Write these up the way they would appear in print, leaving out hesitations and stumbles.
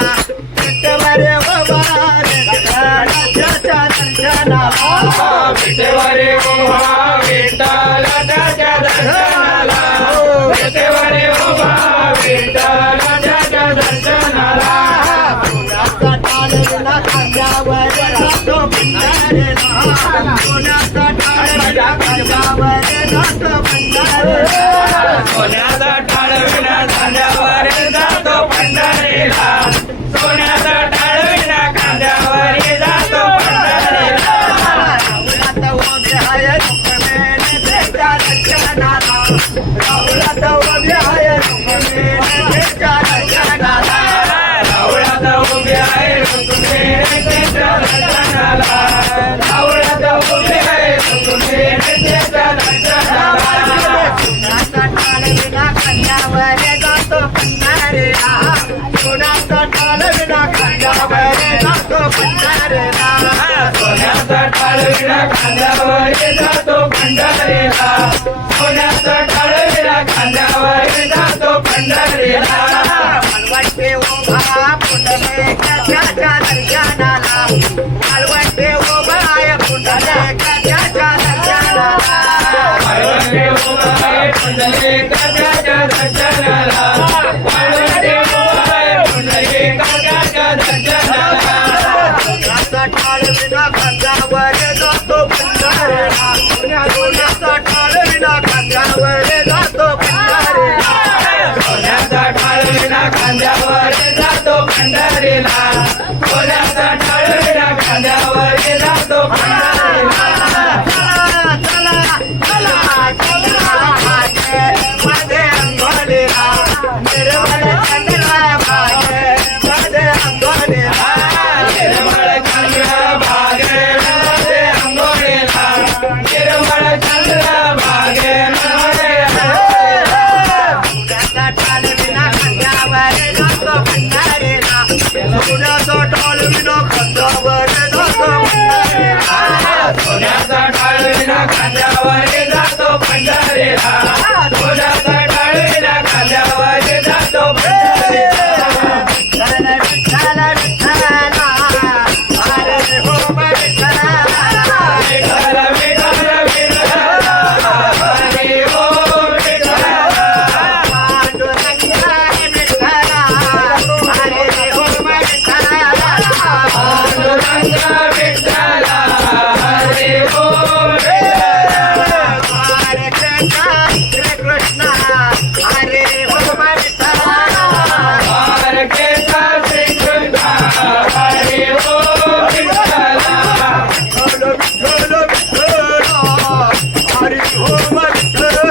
विठ्ठल उभा विठ्ठलाच्या दर्शनाला विठेवरे उभा विठ्ठलाच्या दर्शनाला विठेवरे उभा विठ्ठलाच्या दर्शनाला पुण्याचा टाळविना खांद्यावर जातो भंडारेला पुण्याचा टाळविना खांद्यावर जातो भंडारेला सोन्याचा टाळविना खांद्यावर जातो पंढरीला सोन्याचा टाळविना खांद्यावर जातो पंढरीला राहुलात उभे आहे रुक्मिणी देवीच्या दर्शनाला राहुलात उभे आहे रुक्मिणी देवीच्या दर्शनाला रावळात उभे आहे रुक्मिणीच्या दर्शनाला रावळात उभे आहे रुक्मिणीच्या दर्शनाला पुण्याचा टाळविना खांद्यावर जातो भंडारेला पुण्याचा टाळविना खांद्यावर जातो भंडारेला सोन्याचा टाळविना खांद्यावर जातो पंढरीला सोन्याचा टाळविना खांद्यावर जातो पंढरीला मालवटे उभा पुंडलिकाच्या दर्शनाला मालवटे उभा आहे पुंडलिकाच्या दर्शनाला वाळवंटे उभा आहे पुंडलिकाच्या दर्शनाला वाळवंटे उभा आहे पुंडलिकाच्या दर्शनाला पुण्याचा टाळविना खांद्यावर जातो भंडारेला पुण्याचा टाळविना खांद्यावर जातो भंडारेला सोन्याचा टाळविना खांद्यावर जातो पंढरीला सोन्याचा टाळविना खांद्यावर जातो पंढरीला मध्ये अंगोलीला निर्मळ चंद्रा भागे मध्ये अंगोलीला निर्मळ चंद्र भागेमध्ये अंघोळीला निर्मळ चंद्र भागेमध्ये पुण्याचा टाळविना खांद्यावर जातो भंडारेला पुण्याचा टाळविना खांद्यावर जातो भंडारेला सोन्याचा टाळविना खांद्यावर जातो पंढरीला सोन्याचा टाळविना खांद्यावर जातो पंढरीला विठ्ठल विठ्ठल विठ्ठला हरे हो विठ्ठला विठ्ठल विठ्ठल विठ्ठल हरी ओम विठ्ठल पांडुरंगा विठ्ठला हरे हो विठ्ठला पांडुरंग विठ्ठल हरी ओम हरे कृष्ण हरे हो विठ्ठला द्वारकेचा श्रीकृष्ण हरी ओम विठ्ठल विठ्ठल विठ्ठल हरे हो विठ्ठला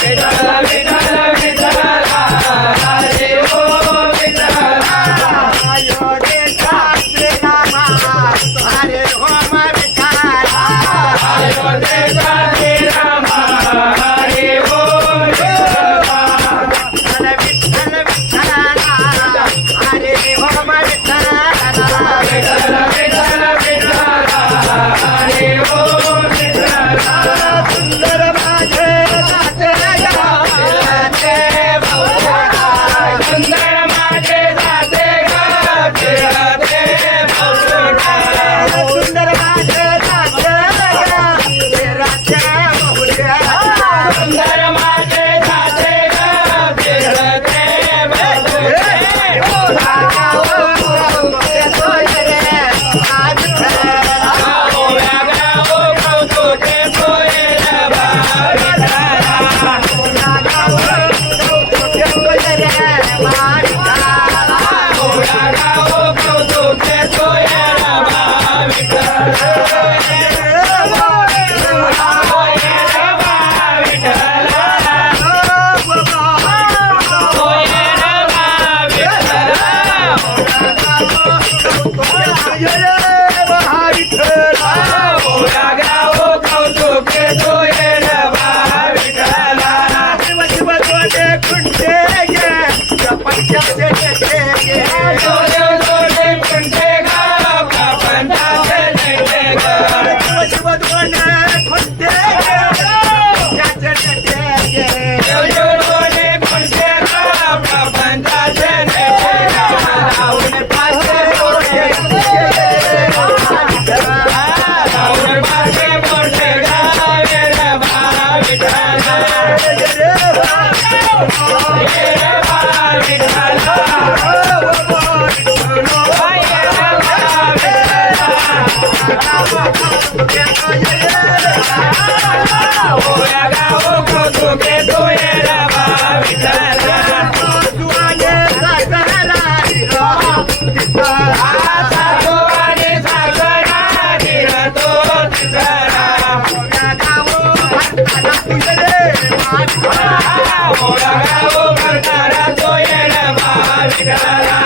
विठ्ठल विठ्ठल विठ्ठल हरी ओम विठ्ठल अयोध्येचा श्रीरामा हरे हो विठ्ठला अयोध्येचा श्रीराम हरी ओम विठ्ठल विठ्ठल विठ्ठल विठ्ठला हरे हो विठ्ठला ओया गाव कौतुके तुये रबा विठ्ठला सासू आणि सासरा निरतो तिसरा ओया गाव करताना तुये रबा विठ्ठला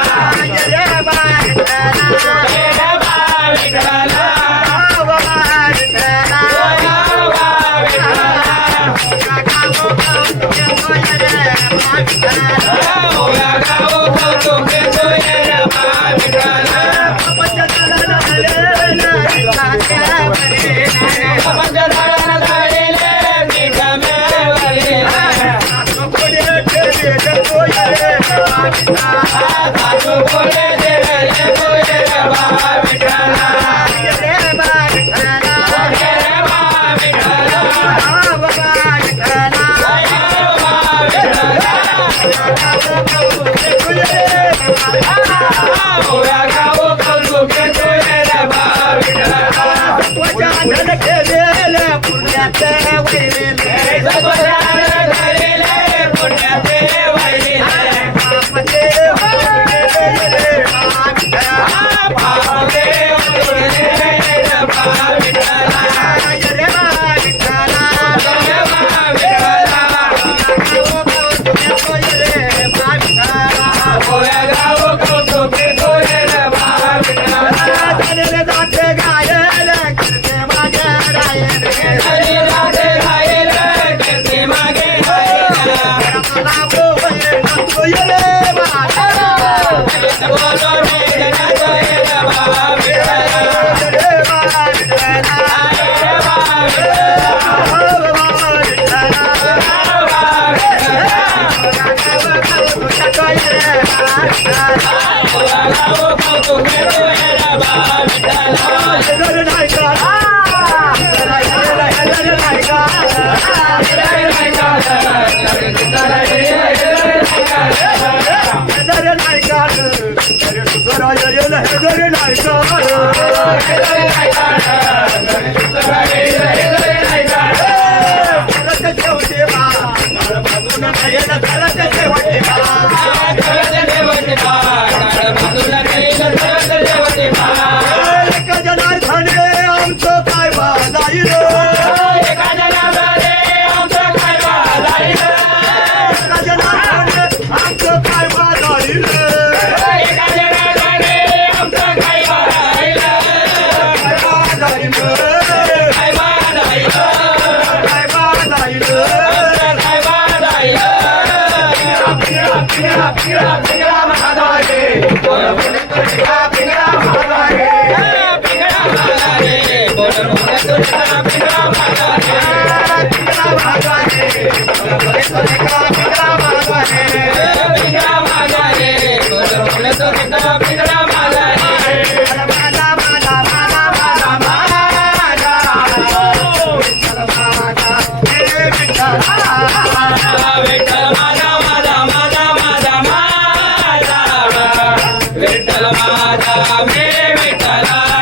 विठ्ठल माझा मे विठ्ठलाचा विठ्ठल माझा विठ्ठल माझा मे विठ्ठलाचा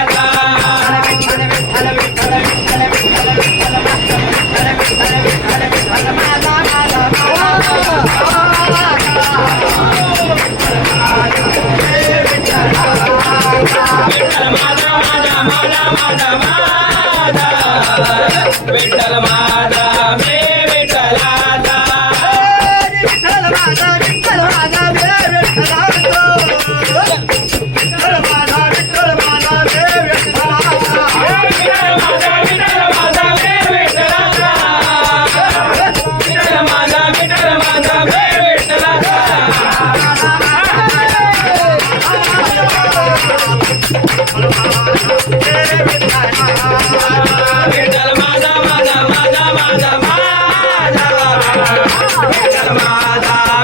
विठ्ठल माझा विठ्ठल माझा मे विठ्ठलाचा विठ्ठल माझा विठ्ठल माझा मे विठ्ठलाचा विठ्ठल माझा विठ्ठल माझा मे विठ्ठलाचा विठ्ठल माझा माझा माझा माझा माझा विठ्ठल माझा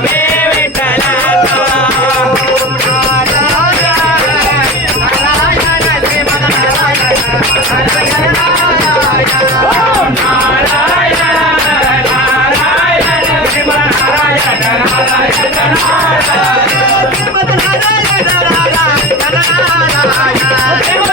मे विठ्ठलाचा नारायण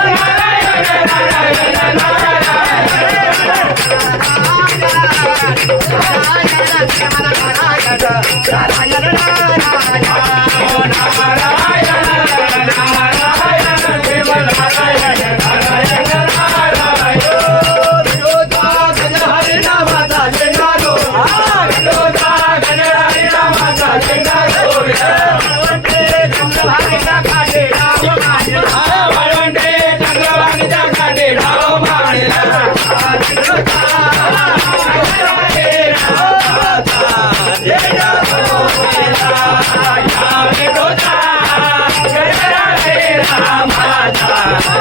रामाचा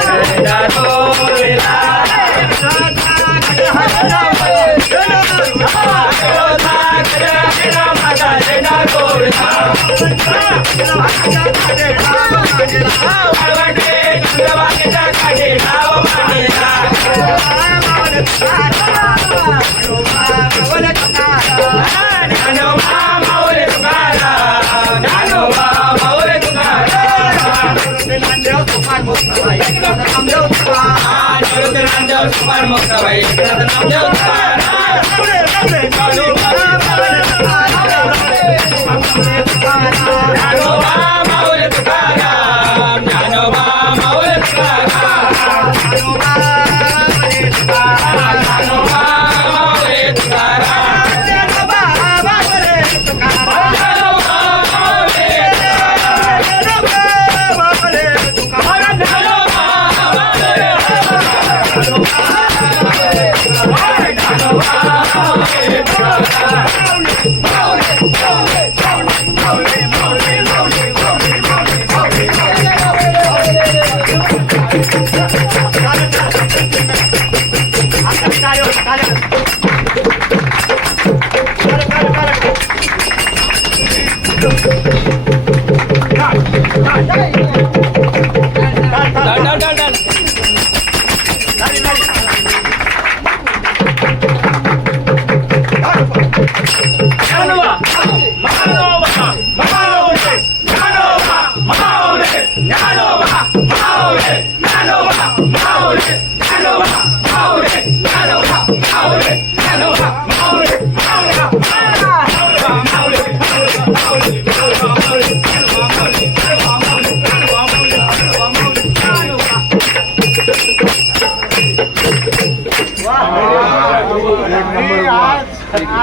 गजरा गोविंदा रामाचा गजरा गोविंदा वाळवंटे चंद्रभागेच्या काठी नाव मांडला ज्ञानोबा माऊली तुकाराम ज्ञानोबा माऊली तुकाराम नामदेव तुकाराम मुक्ताबाई नामदेव सुपार मुक्ताबाई नामदेव ज्ञानोबा माऊली तुकाराम ज्ञानोबा माऊली तुकाराम ज्ञानोबा माऊली तुकाराम